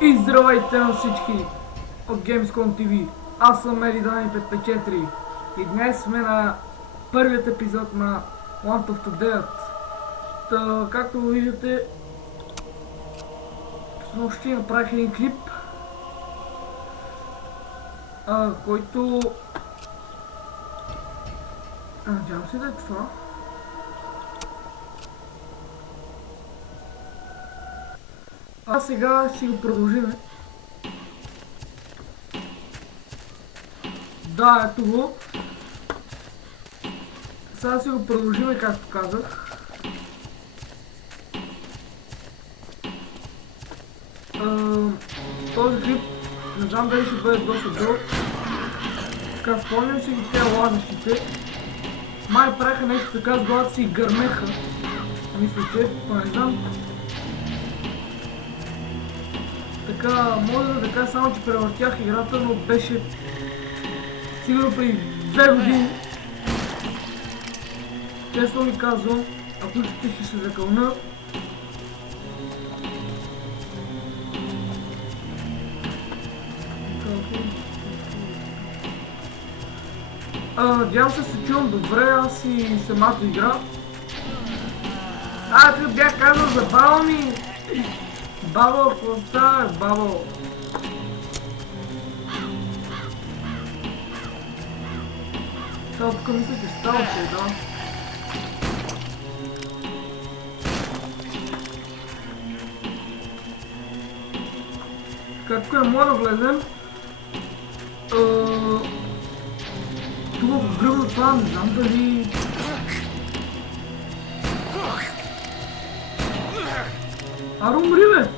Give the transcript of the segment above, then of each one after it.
И здравейте на всички от Gamescom TV. Аз съм Eridani554 и днес сме на първият епизод на Land of the Dead. Както виждате, снощи направих един клип, който... надявам се да е това. А сега ще го продължим. Да, ето го. Сега ще го продължим, както казах. Този клип не знам дали ще бъде доста дълг. Така, спомням си ги тези лазещите. Май правиха нещо така с главата си и гърмеха. Мисля, че, не знам. Така, може да кажа само, че превъртях играта, но беше сигурно преди 2 години. Честно ви казвам, ако искате ще се закълна. Надявам се чувам добре, аз и самата игра. Тук бях казал за баба ми! Баба, какво става, баба? Тук мисля, че става сега. Както е, може да влезем. Тук в гръбна това, не знам дали... Аро, умри, бе!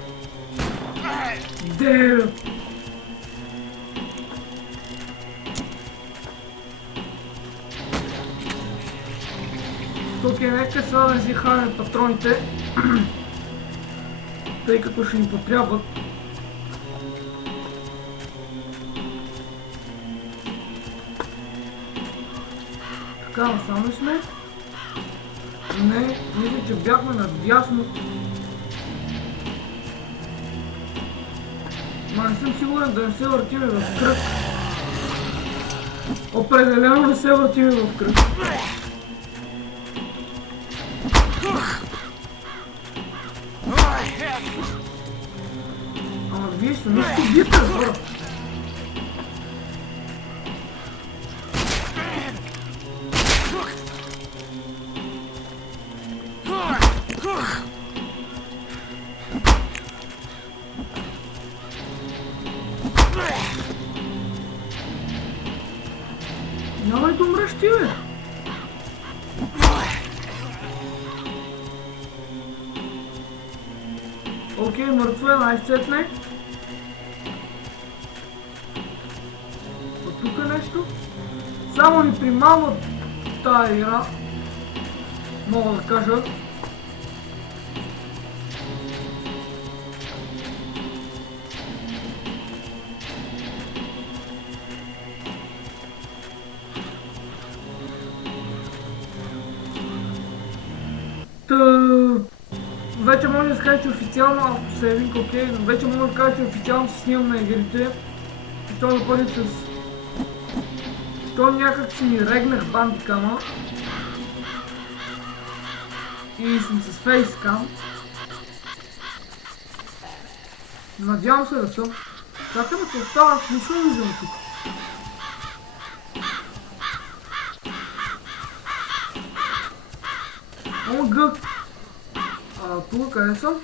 Де! Тук нека сега да си храним патроните, тъй като ще ни потрябват. Така, насаме сме. Не, мисля, че бяхме надясно. Ма не съм сигурен да не се въртиме в кръг. Определено не се въртиме в кръг. Ама вие ще нищо бите, хора. Няма ли да умреш ти, бе? Окей, мъртво е, най-сетне. От тук е нещо. Само ни примамват тая игра. Мога да кажа. Вече може да се каже, че официално автосейвинг, окей, но вече може да кажа, че официално се снимам на игрите. И то допълни с... То някак си ми регнах бандикама. И съм с фейскам. Надявам се да съм. Чакай да се остава, нищо не виждам тук. Омага! Тук къде съм?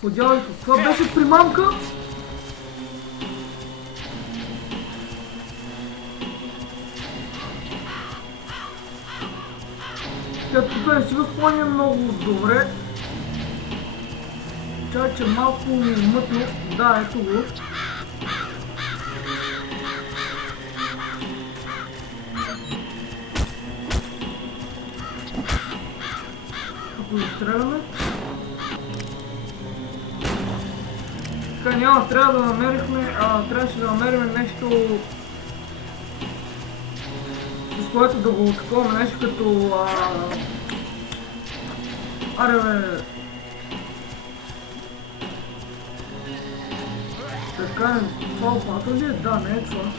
Подявай, това беше примамка? Тук не си го спомням много добре. Чакай, че малко ми е мътно. Да, ето го. Ако изстреляме. Така, няма, трябва да намерихме, трябваше да намерим нещо, с което да го такова нещо като Аре бе! Така, това опата ли е? Да, не е това.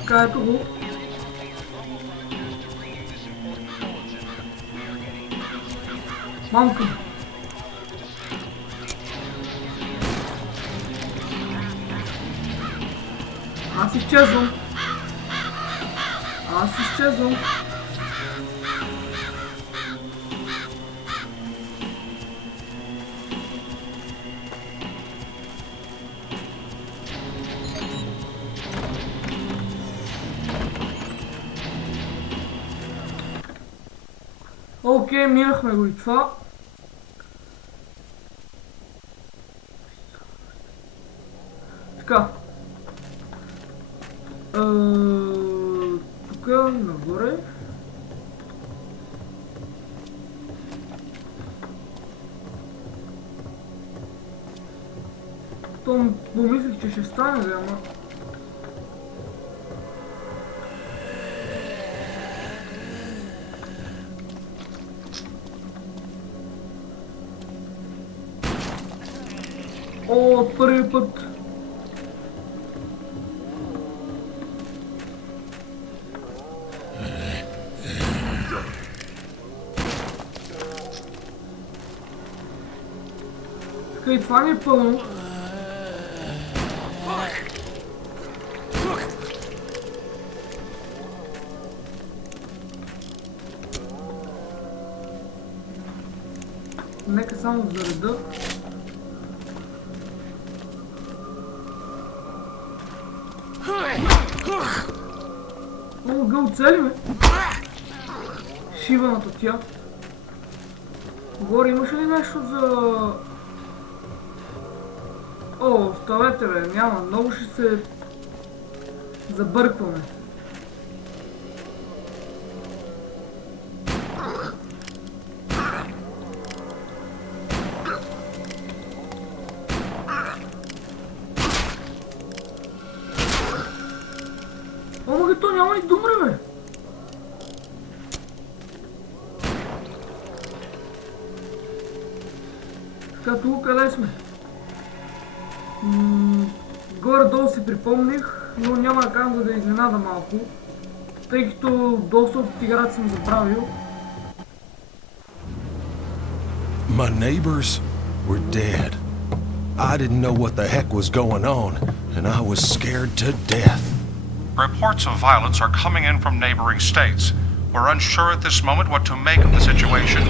Така, ето го. Мамка! Аз изчезвам! Аз изчезвам! Окей, минахме го и това. Така. Тук нагоре. То помислих, че ще стане, да, ама... О, от първи път! Така и това не е пълно. Нека само зареда. О, гъл цели, бе! Шиваната тя. Горе имаш ли нещо за... О, оставете, бе, няма, много ще се забъркваме. О, ма то няма и думре, бе! Така, тук къде сме? Горе-долу си припомних, но няма да кажам, за да изненада малко, тъй като доста от играта съм забравил. My neighbors were dead. I didn't know what the heck was going on, and I was scared to death. Reports of violence are coming in from neighboring states. We're unsure at this moment what to make of the situation.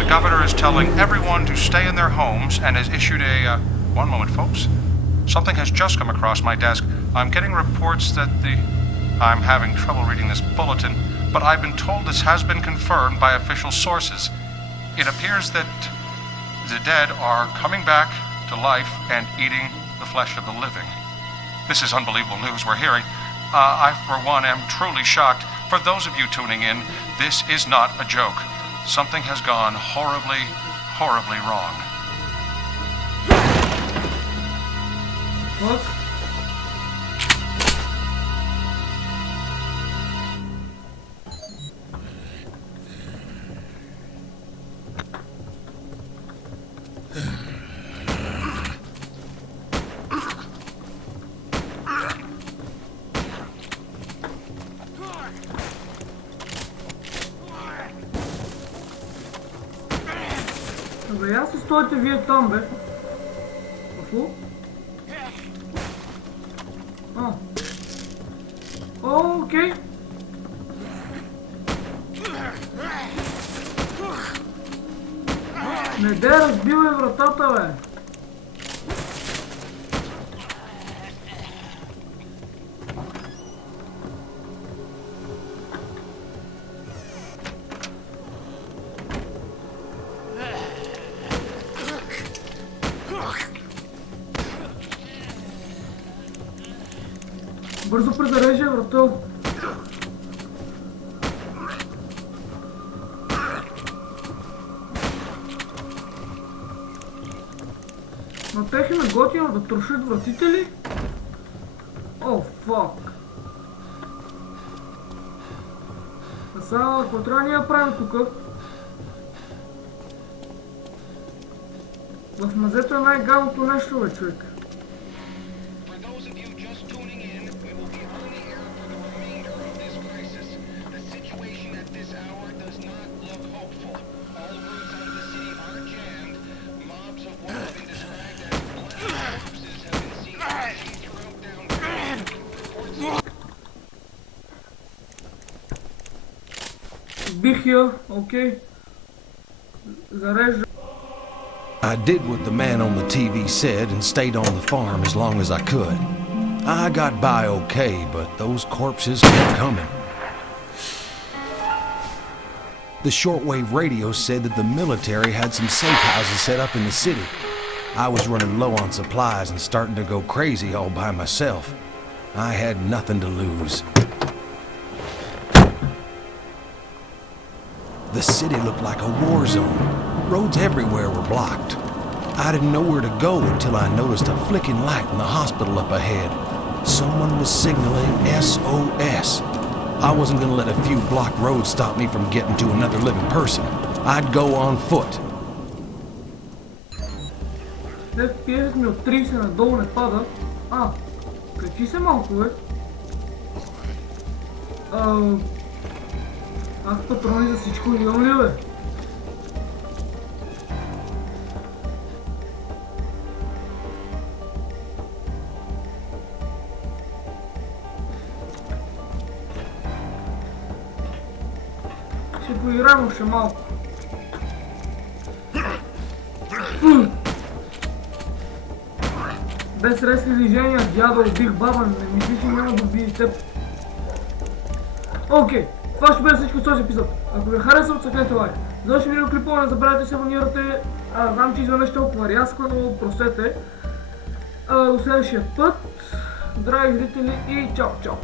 The governor is telling everyone to stay in their homes and has issued a... one moment, folks. Something has just come across my desk. I'm getting reports that the... I'm having trouble reading this bulletin, but I've been told this has been confirmed by official sources. It appears that the dead are coming back to life and eating the flesh of the living. This is unbelievable news we're hearing. I, for one, am truly shocked. For those of you tuning in, this is not a joke. Something has gone horribly, horribly wrong. What? Бе, я се стойте вие там, бе. Какво? О, окей. Не де разбивай вратата, бе. Бързо презарежи врата. Но те ще ме готино да трошат вратите ли? О, фак. А сега, какво трябва да ни направим тук? В мазето е най-гадното нещо, бе, човек. For those of you just tuning in, we will be on the air for the remainder of this crisis. The situation at this hour does not look hopeful. All routes out of the city are jammed. Mobs of what have been described as bloody corpses have been seen marching throughout downtown. Reports Бих я, окей. Зарежда. I did what the man on the TV said and stayed on the farm as long as I could. I got by okay, but those corpses kept coming. The shortwave radio said that the military had some safe houses set up in the city. I was running low on supplies and starting to go crazy all by myself. I had nothing to lose. The city looked like a war zone. Roads everywhere were blocked. I didn't know where to go until I noticed a flicking light in the hospital up ahead. Someone was signaling SOS. I wasn't gonna let a few blocked roads stop me from getting to another living person. I'd go on foot. FPS ми от 30 надолу не пада. Качи се малко, бе. Аз патрони за всичко имам ли, бе? Ще поиграем още малко. Без резки движения, дядо, убих баба, не мисли, че няма да убие теб. Окей, това ще бъде всичко в този епизод. Ако ви харесва, цъкнете лайк. За още видеоклипове не забравяйте да се абонирате. Знам, че изведнъж толкова рязко, но простете. До следващия път, драги зрители, и чао, чао!